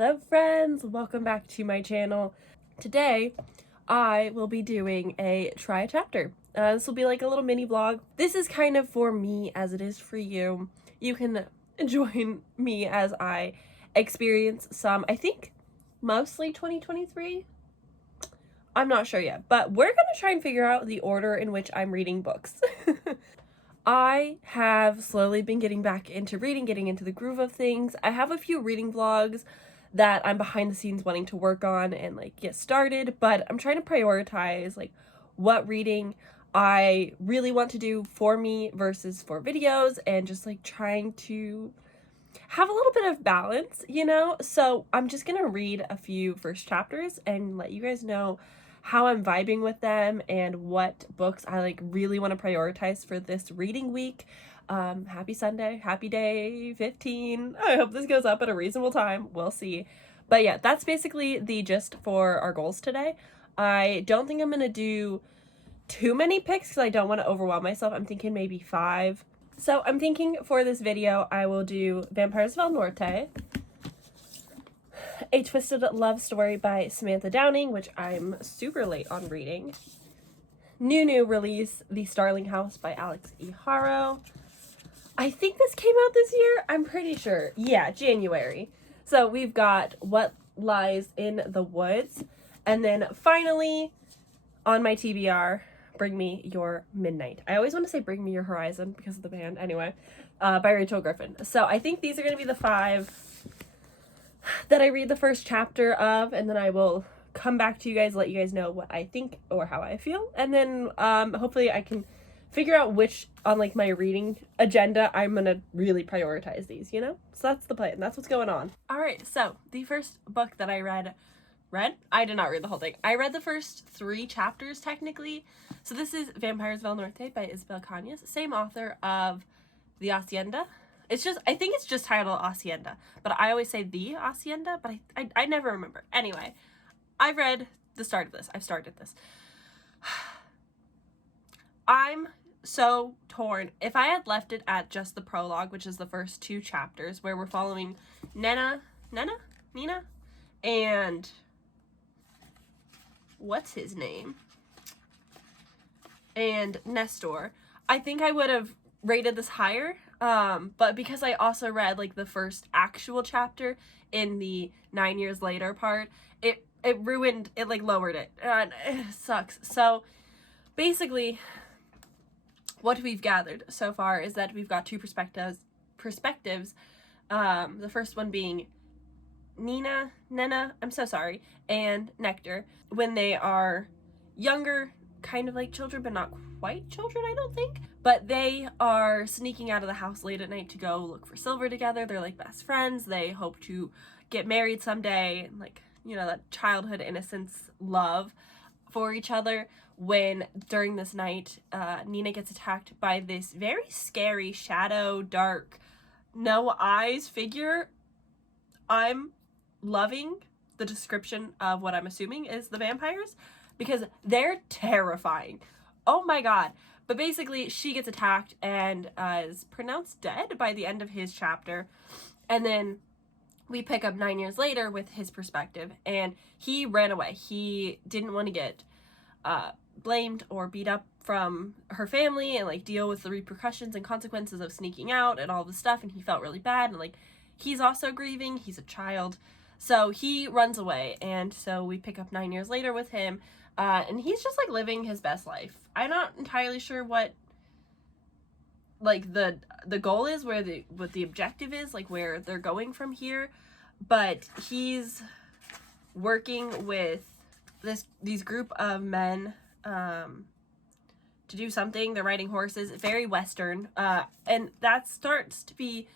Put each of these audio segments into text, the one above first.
Hello friends, welcome back to my channel. Today I will be doing a try a chapter. This will be like a little mini vlog. This is kind of for me as it is for you. You can join me as I experience some, I think mostly 2023. I'm not sure yet, but we're gonna try and figure out the order in which I'm reading books. I have slowly been getting back into reading, getting into the groove of things. I have a few reading vlogs that I'm behind the scenes wanting to work on and like get started, but I'm trying to prioritize like what reading I really want to do for me versus for videos, and just like trying to have a little bit of balance, you know? So I'm just gonna read a few first chapters and let you guys know how I'm vibing with them and what books I like really want to prioritize for this reading week. Happy Sunday, happy day 15. I hope this goes up at a reasonable time. We'll see. But yeah, that's basically the gist for our goals today. I don't think I'm gonna do too many picks because I don't want to overwhelm myself. I'm thinking maybe 5. So I'm thinking for this video I will do Vampires del Norte, A Twisted Love Story by Samantha Downing, which I'm super late on reading. New release, The Starling House by Alex E. Haro. I think this came out this year. I'm pretty sure. Yeah, January. So we've got What Lies in the Woods. And then finally, on my TBR, Bring Me Your Midnight. I always want to say Bring Me Your Horizon because of the band. Anyway, by Rachel Griffin. So I think these are going to be the 5 that I read the first chapter of, and then I will come back to you guys, let you guys know what I think or how I feel, and then hopefully I can figure out which on like my reading agenda I'm gonna really prioritize these, you know? So that's the plan. That's what's going on. All right, so the first book that I read, I did not read the whole thing. I read the first 3 chapters technically. So this is Vampires del Norte by Isabel Cañas, same author of The Hacienda. It's just, I think it's just titled Hacienda, but I always say The Hacienda, but I never remember. Anyway, I've read the start of this. I've started this. I'm so torn. If I had left it at just the prologue, which is the first 2 chapters, where we're following Nina, and what's his name? And Nestor, I think I would have rated this higher. But because I also read like the first actual chapter in the 9 years later part, it ruined it, like lowered it, and it sucks. So basically what we've gathered so far is that we've got 2 perspectives. The first one being Nina, I'm so sorry, and Nectar, when they are younger, kind of like children, but not quite children, I don't think. But they are sneaking out of the house late at night to go look for silver together. They're like best friends. They hope to get married someday, and like, you know, that childhood innocence love for each other. When during this night, Nina gets attacked by this very scary shadow, dark, no eyes figure. I'm loving the description of what I'm assuming is the vampires, because they're terrifying. Oh my god. But basically, she gets attacked and is pronounced dead by the end of his chapter. And then we pick up 9 years later with his perspective, and he ran away. He didn't want to get blamed or beat up from her family and like deal with the repercussions and consequences of sneaking out and all this stuff, and he felt really bad, and like he's also grieving. He's a child. So he runs away, and so we pick up 9 years later with him. And he's just like living his best life. I'm not entirely sure what like the goal is, what the objective is, like where they're going from here, but he's working with these group of men to do something. They're riding horses, very Western, and that starts to be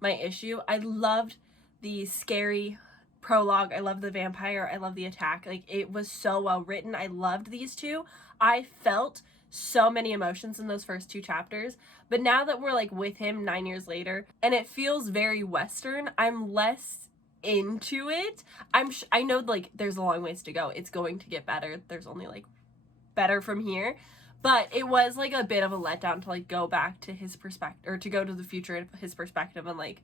my issue. I loved the scary prologue. I love the vampire. I love the attack. Like, it was so well written. I loved these 2. I felt so many emotions in those first 2 chapters, but now that we're like with him 9 years later and it feels very Western, I'm less into it. I know like there's a long ways to go. It's going to get better. There's only like better from here, but it was like a bit of a letdown to like go back to his perspective, or to go to the future of his perspective and like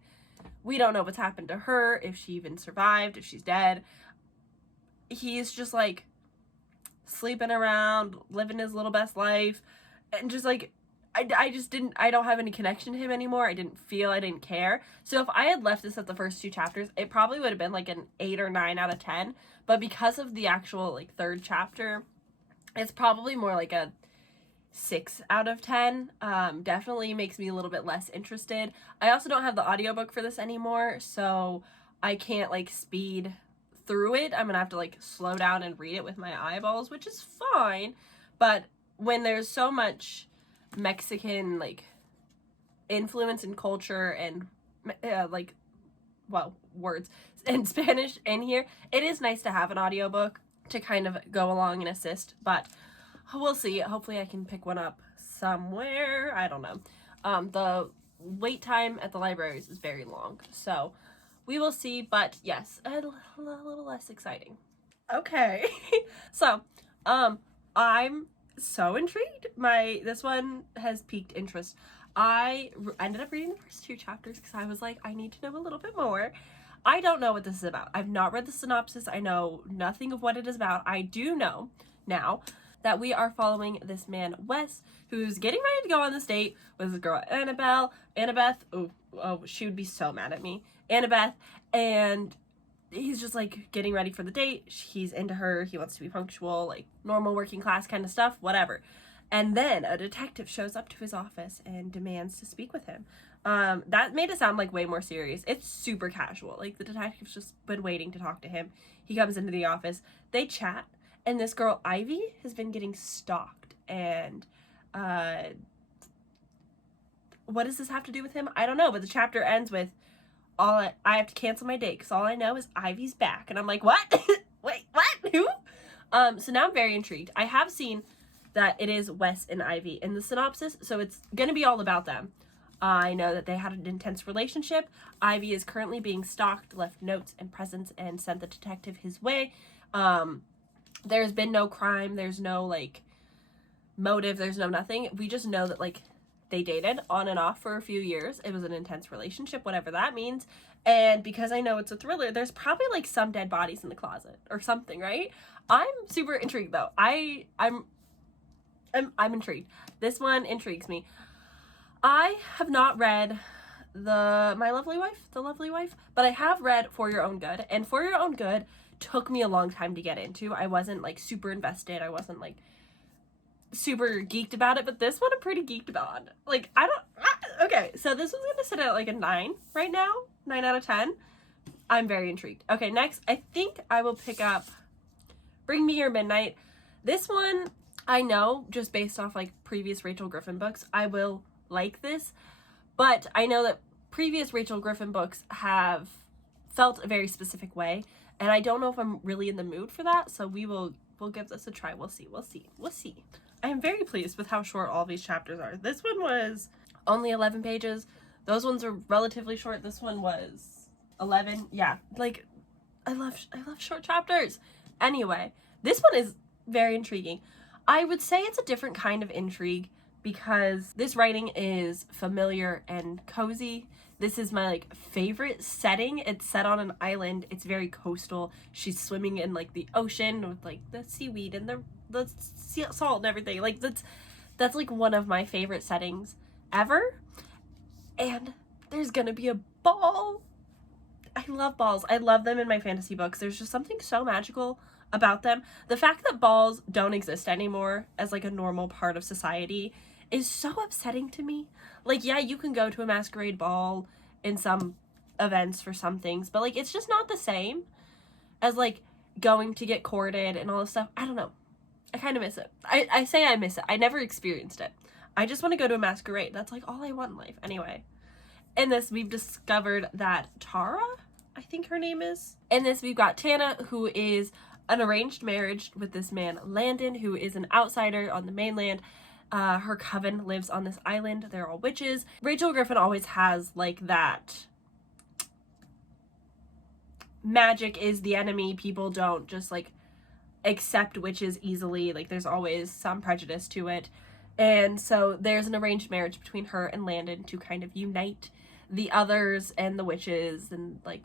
we don't know what's happened to her, if she even survived, if she's dead. He's just like sleeping around, living his little best life, and just like I don't have any connection to him anymore. I didn't care. So if I had left this at the first 2 chapters, it probably would have been like an 8 or 9 out of 10. But because of the actual like 3rd chapter, it's probably more like a 6 out of 10. Definitely makes me a little bit less interested. I also don't have the audiobook for this anymore, so I can't like speed through it. I'm gonna have to like slow down and read it with my eyeballs, which is fine. But when there's so much Mexican like influence and culture and words and Spanish in here, it is nice to have an audiobook to kind of go along and assist, but we'll see. Hopefully I can pick one up somewhere. I don't know. The wait time at the libraries is very long, so we will see, but yes, a little less exciting. Okay. So, I'm so intrigued. This one has piqued interest. I ended up reading the first 2 chapters because I was like, I need to know a little bit more. I don't know what this is about. I've not read the synopsis. I know nothing of what it is about. I do know now that we are following this man, Wes, who's getting ready to go on this date with his girl, Annabeth. Oh, she would be so mad at me. Annabeth, and he's just like getting ready for the date. He's into her. He wants to be punctual, like normal working class kind of stuff, whatever. And then a detective shows up to his office and demands to speak with him. That made it sound like way more serious. It's super casual. Like the detective's just been waiting to talk to him. He comes into the office. They chat. And this girl, Ivy, has been getting stalked. And what does this have to do with him? I don't know. But the chapter ends with, I have to cancel my date because all I know is Ivy's back. And I'm like, what? Wait, what? Who? So now I'm very intrigued. I have seen that it is Wes and Ivy in the synopsis, so it's going to be all about them. I know that they had an intense relationship. Ivy is currently being stalked, left notes and presents, and sent the detective his way. There's been no crime. There's no, like, motive. There's no nothing. We just know that, like, they dated on and off for a few years. It was an intense relationship, whatever that means. And because I know it's a thriller, there's probably, like, some dead bodies in the closet or something, right? I'm super intrigued, though. I'm intrigued. This one intrigues me. I have not read The Lovely Wife, but I have read For Your Own Good, and For Your Own Good took me a long time to get into. I wasn't like super invested. I wasn't like super geeked about it, but this one I'm pretty geeked about. Like, okay, so this one's gonna sit at like a 9 right now, 9 out of 10. I'm very intrigued. Okay, next, I think I will pick up Bring Me Your Midnight. This one, I know, just based off like previous Rachel Griffin books, I will like this, but I know that previous Rachel Griffin books have felt a very specific way, and I don't know if I'm really in the mood for that, so we'll give this a try. We'll see. I am very pleased with how short all these chapters are. This one was only 11 pages. Those ones are relatively short. This one was 11. Yeah, like, I love short chapters. Anyway, this one is very intriguing. I would say it's a different kind of intrigue because this writing is familiar and cozy. This is my like favorite setting. It's set on an island. It's very coastal. She's swimming in like the ocean with like the seaweed and the salt and everything. Like that's like one of my favorite settings ever. And there's gonna be a ball. I love balls. I love them in my fantasy books. There's just something so magical about them. The fact that balls don't exist anymore as like a normal part of society is so upsetting to me. Like, yeah, you can go to a masquerade ball in some events for some things, but like it's just not the same as like going to get courted and all this stuff. I don't know. I kind of miss it. I say I miss it. I never experienced it. I just want to go to a masquerade. That's like all I want in life. Anyway, in this we've discovered that Tara, I think her name is. In this we've got Tana, who is an arranged marriage with this man Landon, who is an outsider on the mainland. Her coven lives on this island. They're all witches. Rachel Griffin always has like that magic is the enemy. People don't just like accept witches easily. Like there's always some prejudice to it. And so there's an arranged marriage between her and Landon to kind of unite the others and the witches, and like,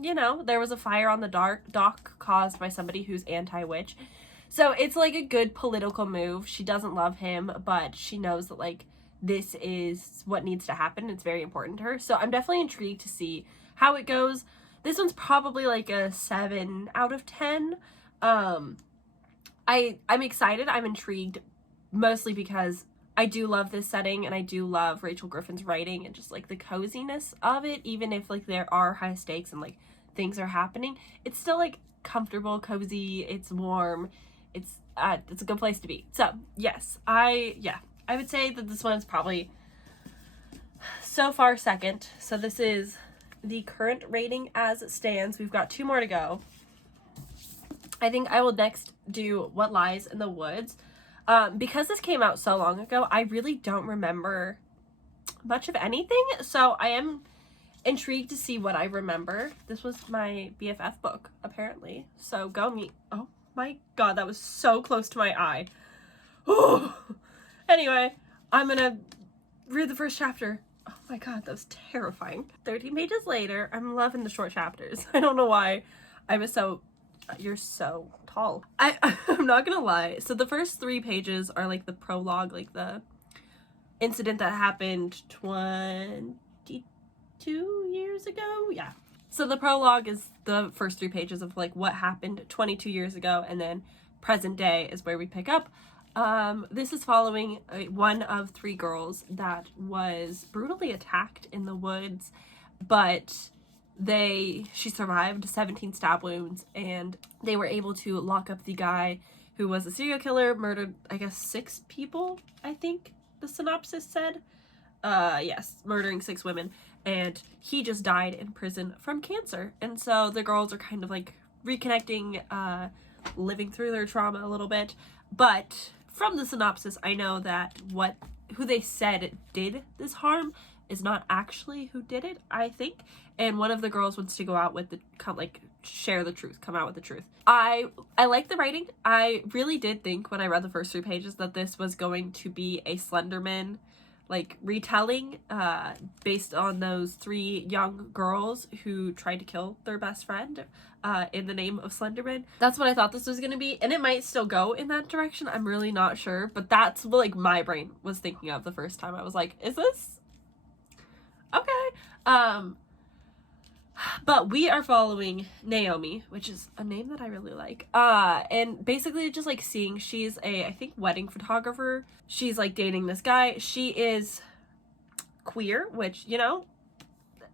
you know, there was a fire on the dock caused by somebody who's anti-witch. So it's like a good political move. She doesn't love him, but she knows that like this is what needs to happen. It's very important to her. So I'm definitely intrigued to see how it goes. This one's probably like a 7 out of 10. I'm excited. I'm intrigued, mostly because I do love this setting, and I do love Rachel Griffin's writing and just like the coziness of it. Even if like there are high stakes and like things are happening, it's still like comfortable, cozy, it's warm, it's a good place to be. So yes, I would say that this one's probably so far second. So this is the current rating as it stands. We've got 2 more to go. I think I will next do What Lies in the Woods. Because this came out so long ago, I really don't remember much of anything, so I am intrigued to see what I remember. This was my BFF book, apparently, so go me. Oh my god, that was so close to my eye. Anyway, I'm gonna read the first chapter. Oh my god, that was terrifying. 13 pages later. I'm loving the short chapters. I don't know why I was so... You're so tall. I'm not gonna lie. So the first 3 pages are like the prologue, like the incident that happened 22 years ago. Yeah. So the prologue is the first 3 pages of like what happened 22 years ago, and then present day is where we pick up. This is following one of 3 girls that was brutally attacked in the woods, but she survived 17 stab wounds, and they were able to lock up the guy who was a serial killer, murdered, I guess, 6 people, I think the synopsis said. Yes, murdering 6 women, and he just died in prison from cancer. And so the girls are kind of like reconnecting, living through their trauma a little bit. But from the synopsis, I know that who they said did this harm is not actually who did it, I think. And one of the girls wants to go out with share the truth, come out with the truth. I like the writing. I really did think when I read the first 3 pages that this was going to be a Slenderman like retelling, based on those 3 young girls who tried to kill their best friend in the name of Slenderman. That's what I thought this was gonna be, and it might still go in that direction. I'm really not sure, but that's what like my brain was thinking of the first time. I was like, is this okay? But we are following Naomi, which is a name that I really like. And basically just like seeing, she's I think wedding photographer. She's like dating this guy. She is queer, which, you know,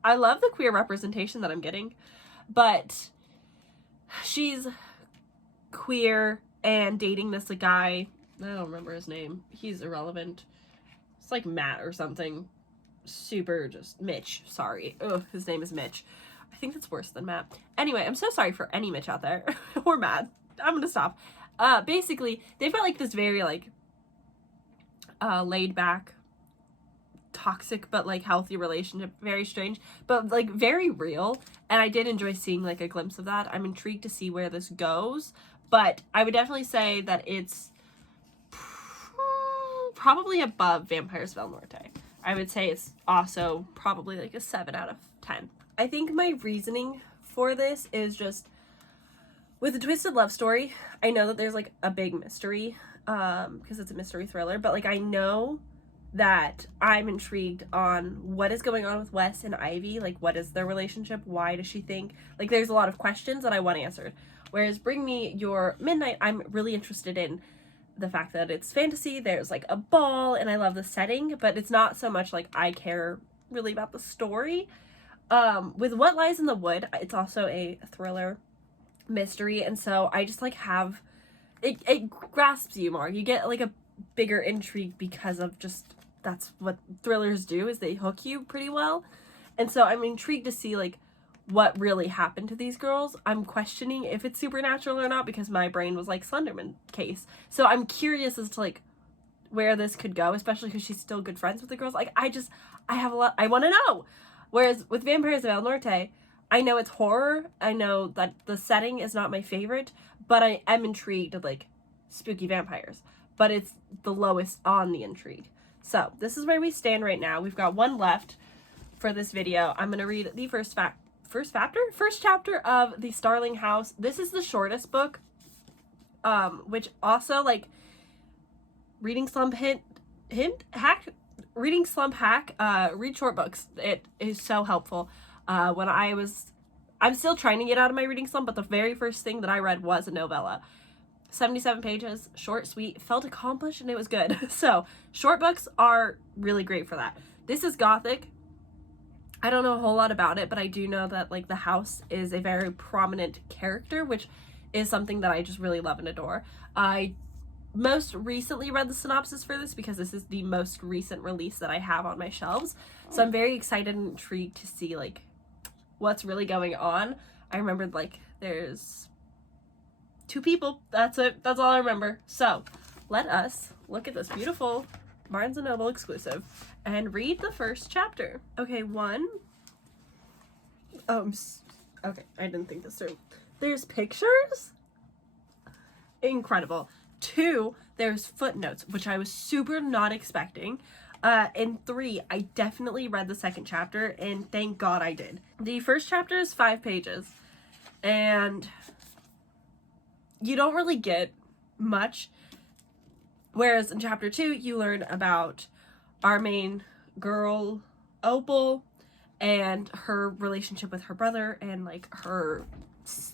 I love the queer representation that I'm getting, but she's queer and dating this guy. I don't remember his name. He's irrelevant. It's like Matt or something. Super just Mitch. Sorry. Ugh, his name is Mitch. I think that's worse than Matt. Anyway, I'm so sorry for any Mitch out there. Or Matt. I'm gonna stop. Basically, they've got like this very like laid back, toxic but like healthy relationship. Very strange, but like very real. And I did enjoy seeing like a glimpse of that. I'm intrigued to see where this goes, but I would definitely say that it's probably above Vampires del Norte. I would say it's also probably like a 7 out of 10. I think my reasoning for this is just, with a twisted love story, I know that there's like a big mystery, because it's a mystery thriller, but like I know that I'm intrigued on what is going on with Wes and Ivy. Like, what is their relationship? Why does she think? Like, there's a lot of questions that I want answered. Whereas Bring Me Your Midnight, I'm really interested in the fact that it's fantasy, there's like a ball, and I love the setting, but it's not so much like I care really about the story. With What Lies in the Wood, it's also a thriller mystery, and so I just like have it grasps you more. You get like a bigger intrigue because of just, that's what thrillers do, is they hook you pretty well. And so I'm intrigued to see like what really happened to these girls. I'm questioning if it's supernatural or not, because my brain was like Slenderman case. So I'm curious as to like where this could go, especially because she's still good friends with the girls. Like I have a lot I want to know. Whereas with Vampires del Norte, I know it's horror. I know that the setting is not my favorite, but I am intrigued of like spooky vampires. But it's the lowest on the intrigue. So this is where we stand right now. We've got 1 left for this video, I'm gonna read the first chapter of The Starling House. This is the shortest book, which also, like, reading slump hack, read short books. It is so helpful. I'm still trying to get out of my reading slump, but the very first thing that I read was a novella. 77 pages, short, sweet, felt accomplished, and it was good. So short books are really great for that. This is Gothic. I don't know a whole lot about it, but I do know that, like, the house is a very prominent character, which is something that I just really love and adore. I most recently read the synopsis for this because this is the most recent release that I have on my shelves. So I'm very excited and intrigued to see, like, what's really going on. I remembered, like, there's 2 people. That's it. That's all I remember. So let us look at this beautiful Barnes & Noble exclusive and read the first chapter. Okay, 1. Okay, I didn't think this through. There's pictures? Incredible. 2, there's footnotes, which I was super not expecting. And 3, I definitely read the second chapter, and thank God I did. The first chapter is 5 pages, and you don't really get much. Whereas in chapter 2, you learn about our main girl, Opal, and her relationship with her brother, and, like, her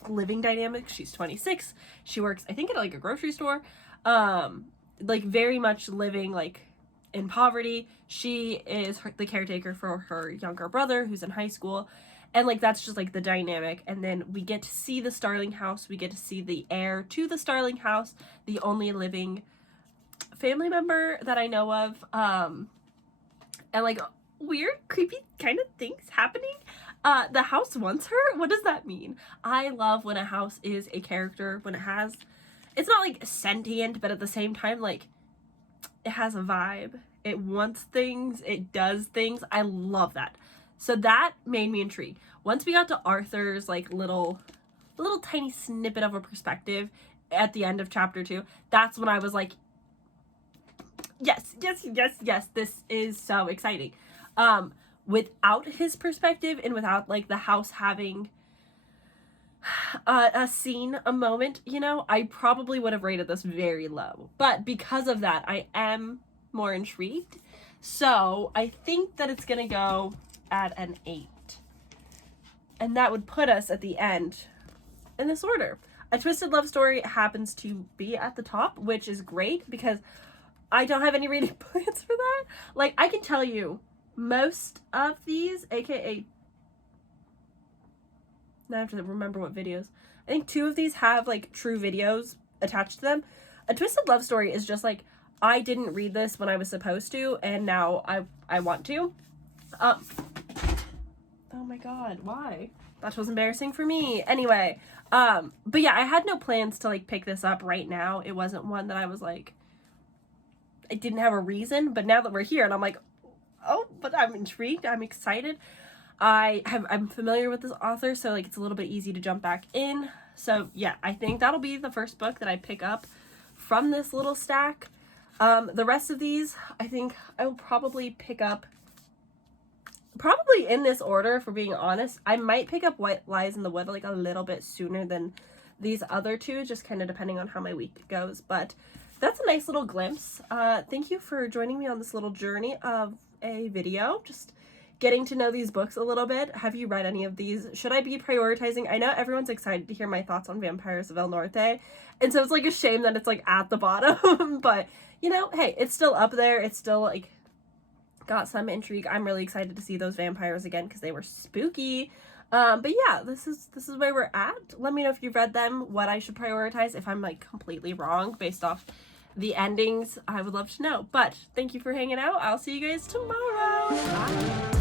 living dynamics. She's 26. She works, I think, at, like, a grocery store. Like, very much living, like, in poverty. She is the caretaker for her younger brother, who's in high school. And, like, that's just, like, the dynamic. And then we get to see the Starling House. We get to see the heir to the Starling House, the only living family member that I know of. And, like, weird, creepy kind of things happening. The house wants her? What does that mean? I love when a house is a character, when it's not, like, sentient, but at the same time, like, it has a vibe. It wants things. It does things. I love that. So that made me intrigued. Once we got to Arthur's, like, little tiny snippet of a perspective at the end of chapter 2, that's when I was like, yes, this is so exciting. Without his perspective and without, like, the house having a scene, a moment, you know, I probably would have rated this very low. But because of that, I am more intrigued. So I think that it's gonna go at an 8. And that would put us at the end in this order. A Twisted Love Story happens to be at the top, which is great because I don't have any reading plans for that. Like, I can tell you, most of these, aka, now I have to remember what videos. I think 2 of these have, like, true videos attached to them. A Twisted Love Story is just, like, I didn't read this when I was supposed to, and now I want to. Oh my god, why? That was embarrassing for me. Anyway, but yeah, I had no plans to, like, pick this up right now. It wasn't one that I was, like, I didn't have a reason, but now that we're here and I'm like, oh, but I'm intrigued, I'm excited. I'm familiar with this author, so, like, it's a little bit easy to jump back in. So yeah, I think that'll be the first book that I pick up from this little stack. The rest of these, I think I will probably pick up, probably in this order, if we're being honest. I might pick up What Lies in the Wood, like, a little bit sooner than these other 2, just kind of depending on how my week goes. But that's a nice little glimpse. Thank you for joining me on this little journey of a video, just getting to know these books a little bit. Have you read any of these? Should I be prioritizing? I know everyone's excited to hear my thoughts on Vampires of El Norte, and so it's, like, a shame that it's, like, at the bottom. But, you know, hey, it's still up there. It's still, like, got some intrigue. I'm really excited to see those vampires again because they were spooky. But yeah, this is where we're at. Let me know if you've read them, what I should prioritize. If I'm, like, completely wrong based off the endings, I would love to know. But thank you for hanging out. I'll see you guys tomorrow. Bye.